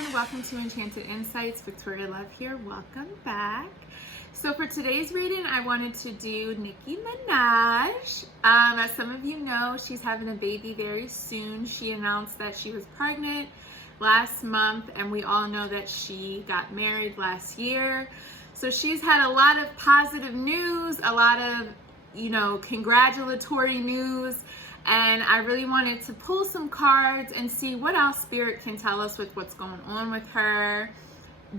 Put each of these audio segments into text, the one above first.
everyone, welcome to Enchanted Insights. Victoria Love here, welcome back. So for today's reading, I wanted to do Nicki Minaj. As some of you know, she's having a baby very soon. She announced that she was pregnant last month, and we all know that she got married last year. So she's had a lot of positive news, a lot of, congratulatory news. And I really wanted to pull some cards and see what else Spirit can tell us with what's going on with her,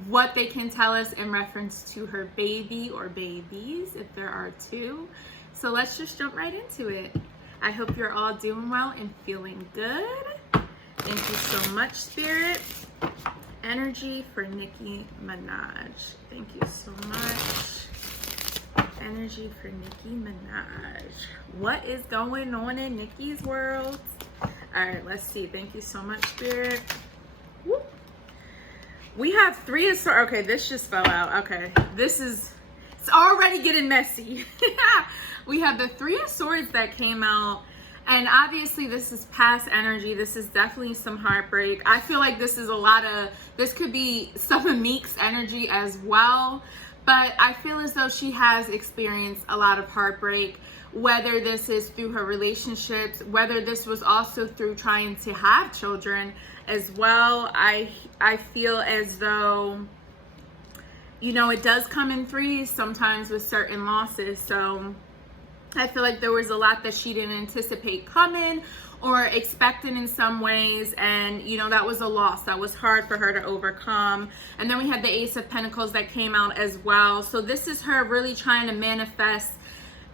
what they can tell us in reference to her baby or babies, if there are two. So let's just jump right into it. I hope you're all doing well and feeling good. Thank you so much, Spirit. Energy for Nicki Minaj. Thank you so much. Energy for Nicki Minaj. What is going on in Nicki's world? All right, let's see. Thank you so much, Spirit. Woo. We have three of swords. Okay, this just fell out. Okay, it's already getting messy. We have the Three of Swords that came out, and obviously this is past energy. This is definitely some heartbreak. I feel like this could be some of Meek's energy as well. But I feel as though she has experienced a lot of heartbreak, whether this is through her relationships, whether this was also through trying to have children as well. I feel as though, it does come in threes sometimes with certain losses. So I feel like there was a lot that she didn't anticipate coming or expecting in some ways, and that was a loss that was hard for her to overcome. And then we had the Ace of Pentacles that came out as well. So this is her really trying to manifest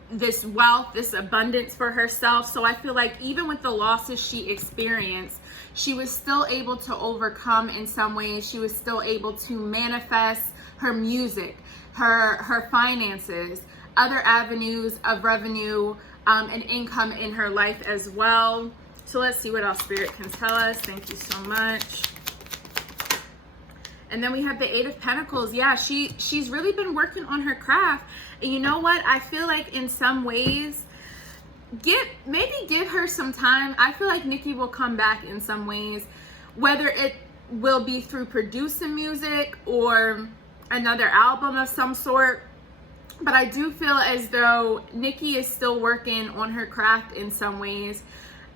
this wealth, this abundance for herself. So I feel like even with the losses she experienced, she was still able to overcome in some ways. She was still able to manifest her music, her finances, other avenues of revenue and income in her life as well. So let's see what else Spirit can tell us. Thank you so much. And then we have the Eight of Pentacles. Yeah, she's really been working on her craft. And you know what? I feel like in some ways, maybe give her some time. I feel like Nicki will come back in some ways, whether it will be through producing music or another album of some sort. But I do feel as though Nicki is still working on her craft in some ways.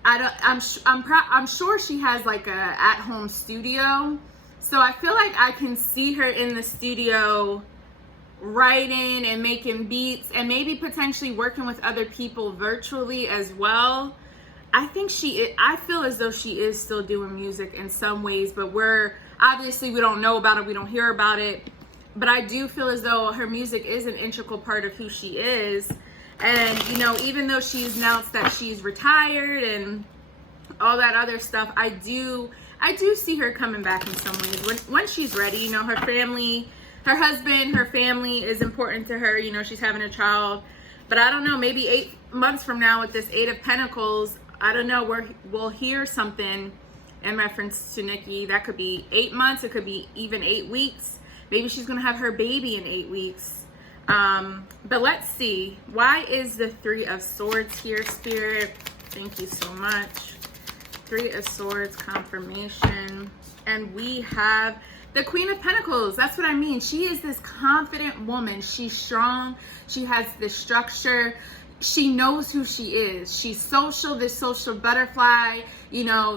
I'm sure she has like a at-home studio. So I feel like I can see her in the studio writing and making beats and maybe potentially working with other people virtually as well. I feel as though she is still doing music in some ways, but we don't know about it. We don't hear about it. But I do feel as though her music is an integral part of who she is. And, even though she's announced that she's retired and all that other stuff, I do see her coming back in some ways when she's ready. Her family, her husband, her family is important to her. She's having a child. But I don't know, maybe 8 months from now with this Eight of Pentacles, I don't know, we'll hear something in reference to Nicki. That could be 8 months. It could be even 8 weeks. Maybe she's going to have her baby in 8 weeks. But let's see. Why is the Three of Swords here, Spirit? Thank you so much. Three of Swords, confirmation. And we have the Queen of Pentacles. That's what I mean. She is this confident woman. She's strong. She has this structure. She knows who she is. She's social, this social butterfly.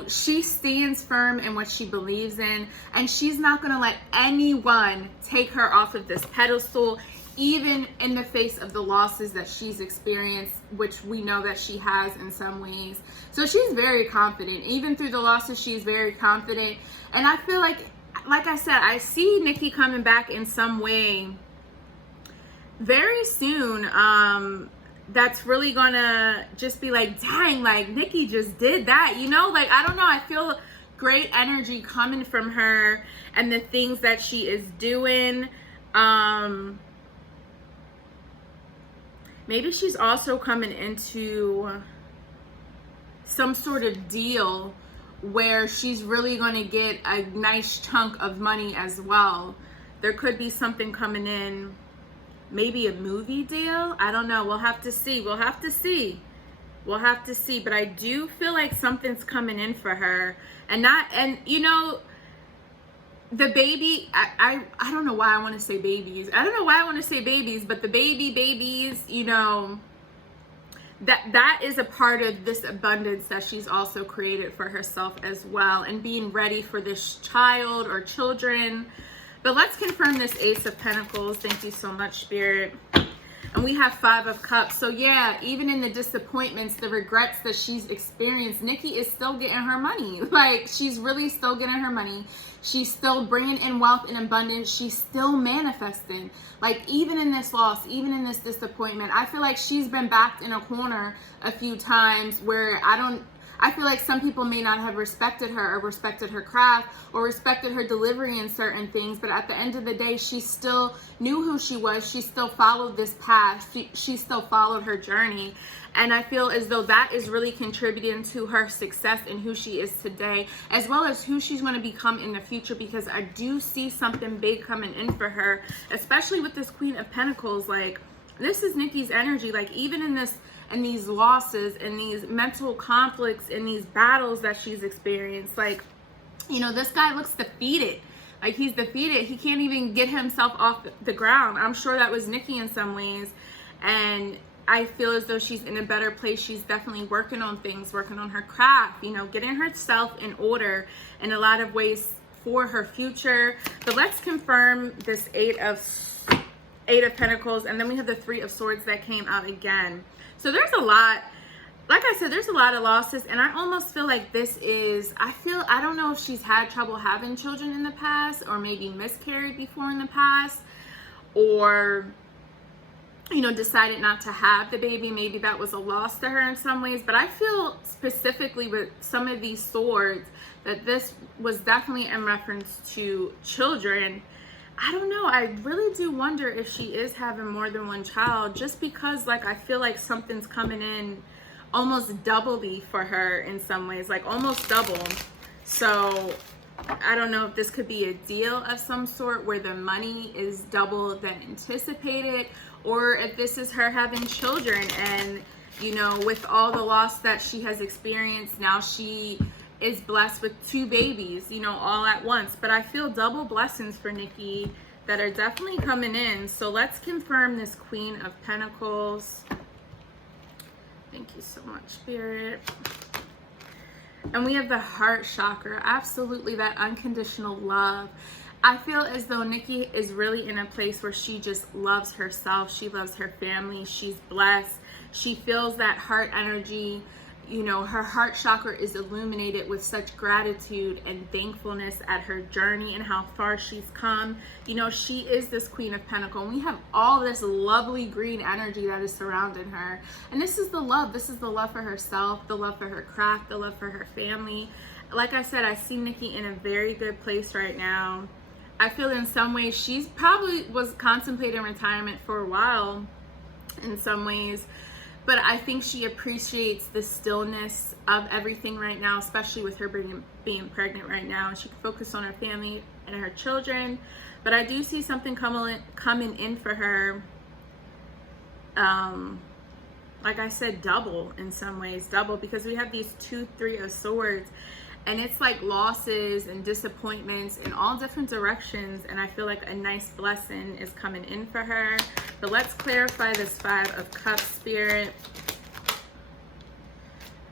She stands firm in what she believes in, and she's not going to let anyone take her off of this pedestal, even in the face of the losses that she's experienced, which we know that she has in some ways. So she's very confident. Even through the losses, she's very confident. And I feel like I said, I see Nicki coming back in some way very soon. That's really gonna just be like, dang, like Nicki just did that, I don't know. I feel great energy coming from her and the things that she is doing. Maybe she's also coming into some sort of deal where she's really going to get a nice chunk of money as well. There could be something coming in. Maybe a movie deal. I don't know. We'll have to see. But I do feel like something's coming in for her. the baby, I don't know why I want to say babies. I don't know why I want to say babies, but the babies, you know, that is a part of this abundance that she's also created for herself as well, and being ready for this child or children. But let's confirm this Ace of Pentacles. Thank you so much, Spirit. And we have Five of Cups. So yeah, even in the disappointments, the regrets that she's experienced, Nicki is still getting her money. Like, she's really still getting her money. She's still bringing in wealth and abundance. She's still manifesting. Like, even in this loss, even in this disappointment, I feel like she's been backed in a corner a few times where I feel like some people may not have respected her or respected her craft or respected her delivery in certain things, but at the end of the day, she still knew who she was. She still followed this path. She still followed her journey. And I feel as though that is really contributing to her success and who she is today, as well as who she's going to become in the future, because I do see something big coming in for her, especially with this Queen of Pentacles. Like, this is Nicki's energy. Like, even in this, and these losses and these mental conflicts and these battles that she's experienced, like, you know, this guy looks defeated. Like, he's defeated. He can't even get himself off the ground. I'm sure that was Nicki in some ways. And I feel as though she's in a better place. She's definitely working on things, working on her craft, you know, getting herself in order in a lot of ways for her future. But let's confirm this Eight of Pentacles. And then we have the Three of Swords that came out again. So there's a lot, like I said, there's a lot of losses, and I almost feel like this is, I don't know if she's had trouble having children in the past, or maybe miscarried before in the past, or, you know, decided not to have the baby. Maybe that was a loss to her in some ways, but I feel specifically with some of these swords that this was definitely in reference to children. I don't know. I really do wonder if she is having more than one child, just because, like, I feel like something's coming in almost doubly for her in some ways, like almost double. So I don't know if this could be a deal of some sort where the money is double than anticipated, or if this is her having children and, you know, with all the loss that she has experienced, now she is blessed with 2 babies, you know, all at once. But I feel double blessings for Nicki that are definitely coming in. So let's confirm this Queen of Pentacles. Thank you so much, Spirit. And we have the heart chakra. Absolutely, that unconditional love. I feel as though Nicki is really in a place where she just loves herself. She loves her family. She's blessed. She feels that heart energy. You know, her heart chakra is illuminated with such gratitude and thankfulness at her journey and how far she's come. You know, she is this Queen of Pentacles, and we have all this lovely green energy that is surrounding her. And this is the love. This is the love for herself, the love for her craft, the love for her family. Like I said, I see Nicki in a very good place right now. I feel in some ways she's probably was contemplating retirement for a while in some ways. But I think she appreciates the stillness of everything right now, especially with her being pregnant right now. And she can focus on her family and her children. But I do see something coming in for her. Like I said, double in some ways. Double, because we have these 2, 3 of Swords. And it's like losses and disappointments in all different directions. And I feel like a nice blessing is coming in for her. But let's clarify this 5 of Cups, Spirit.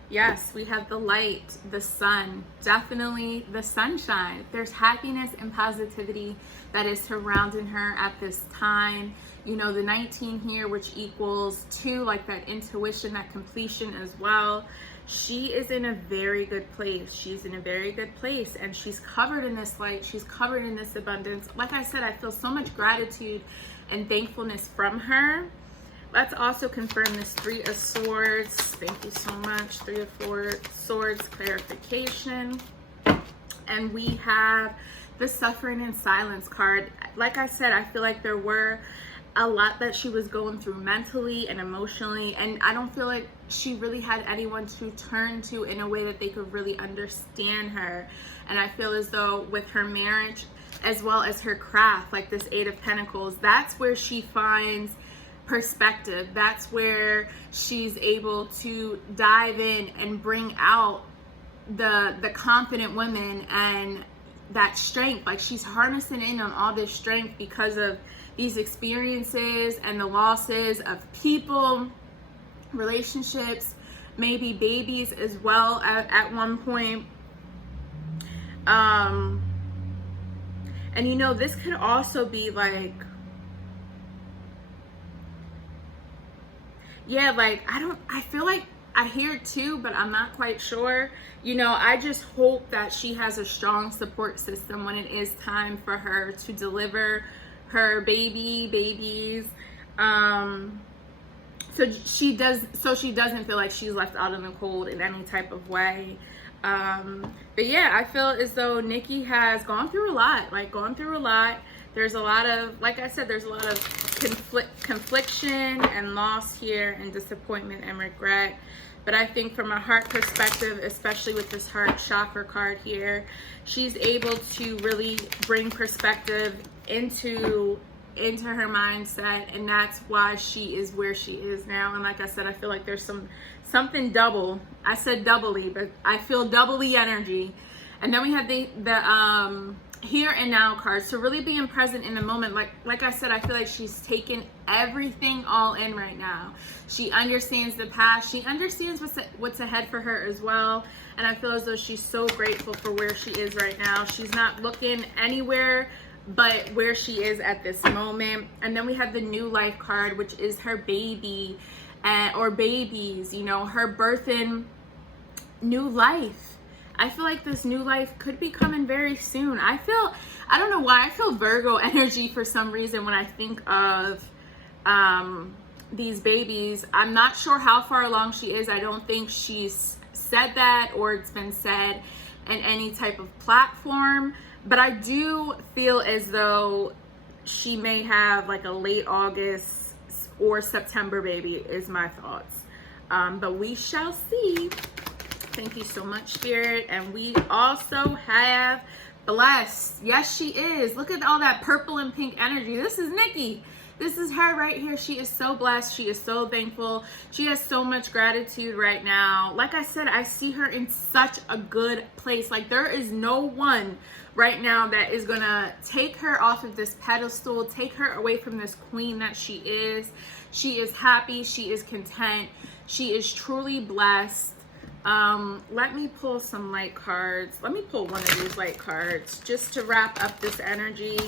Yes, we have the light, the sun, definitely the sunshine. There's happiness and positivity that is surrounding her at this time. You know, the 19 here, which equals 2, like that intuition, that completion as well. She is in a very good place. She's in a very good place, and she's covered in this light. She's covered in this abundance. Like I said, I feel so much gratitude and thankfulness from her. Let's also confirm this 3 of Swords. Thank you so much. 3 of Swords clarification. And we have the Suffering in Silence card. Like I said, I feel like there were a lot that she was going through mentally and emotionally, and I don't feel like she really had anyone to turn to in a way that they could really understand her. And I feel as though with her marriage as well as her craft, like this 8 of Pentacles, that's where she finds perspective. That's where she's able to dive in and bring out the confident women and that strength. Like she's harnessing in on all this strength because of these experiences and the losses of people, relationships, maybe babies as well at one point. And you know, this could also be like, yeah, like I feel like I hear it too, but I'm not quite sure. You know, I just hope that she has a strong support system when it is time for her to deliver her babies. So she doesn't feel like she's left out in the cold in any type of way. But yeah, I feel as though Nicki has gone through a lot, There's a lot of, like I said, there's a lot of confliction and loss here, and disappointment and regret. But I think from a heart perspective, especially with this heart chakra card here, she's able to really bring perspective into her mindset, and that's why she is where she is now. And like I said, I feel like there's something double. I said doubly, but I feel doubly energy. And then we have the here and now cards. So really being present in the moment. Like I said, I feel like she's taken everything all in right now. She understands the past. She understands what's ahead for her as well. And I feel as though she's so grateful for where she is right now. She's not looking anywhere but where she is at this moment. And then we have the new life card, which is her baby or babies, you know, her birthing new life. I feel like this new life could be coming very soon. I don't know why, I feel Virgo energy for some reason when I think of these babies. I'm not sure how far along she is. I don't think she's said that, or it's been said in any type of platform. But I do feel as though she may have like a late August or September baby is my thoughts. But we shall see. Thank you so much, Spirit. And we also have blessed. Yes, she is. Look at all that purple and pink energy. This is Nicki. This is her right here. She is so blessed. She is so thankful. She has so much gratitude right now. Like I said, I see her in such a good place. Like there is no one right now that is gonna take her off of this pedestal, take her away from this queen that she is. She is happy. She is content. She is truly blessed. Let me pull some light cards. Let me pull one of these light cards just to wrap up this energy.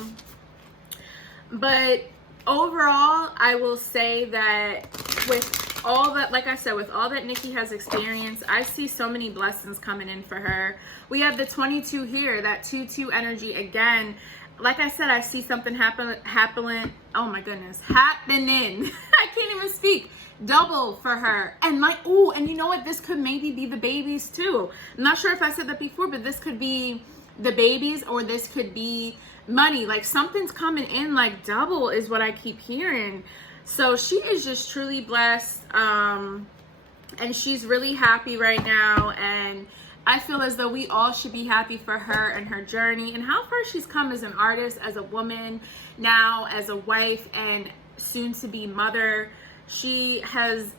But overall, I will say that with all that, like I said, with all that Nicki has experienced, I see so many blessings coming in for her. We have the 22 here, that 2-2 energy again. Like I said, I see something happening. Oh my goodness, happening. I can't even speak. Double for her. And like, oh, and you know what? This could maybe be the babies too. I'm not sure if I said that before, but this could be the babies, or this could be money. Like something's coming in like double is what I keep hearing. So she is just truly blessed. And she's really happy right now. And I feel as though we all should be happy for her and her journey and how far she's come as an artist, as a woman, now as a wife, and soon to be mother. She has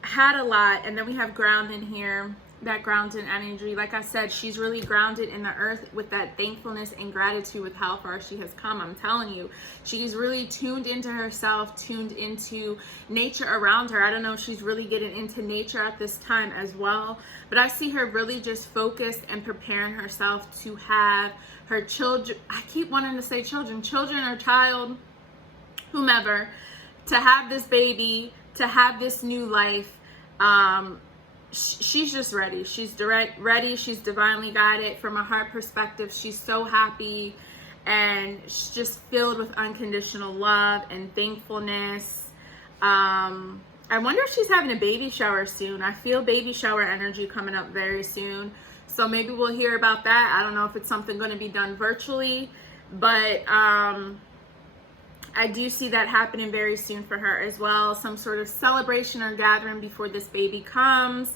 had a lot. And then we have ground in here, that grounded energy. Like I said, she's really grounded in the earth with that thankfulness and gratitude with how far she has come. I'm telling you, she's really tuned into herself, tuned into nature around her. I don't know if she's really getting into nature at this time as well, but I see her really just focused and preparing herself to have her children. I keep wanting to say children or child, whomever, to have this baby, to have this new life. She's just ready. She's ready. She's divinely guided. From a heart perspective, she's so happy, and she's just filled with unconditional love and thankfulness. I wonder if she's having a baby shower soon. I feel baby shower energy coming up very soon. So maybe we'll hear about that. I don't know if it's something going to be done virtually, but I do see that happening very soon for her as well. Some sort of celebration or gathering before this baby comes.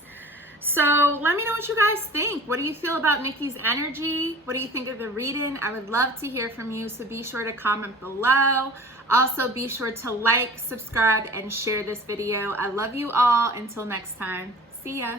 So let me know what you guys think. What do you feel about Nicki's energy? What do you think of the reading? I would love to hear from you, so be sure to comment below. Also, be sure to like, subscribe, and share this video. I love you all. Until next time. See ya.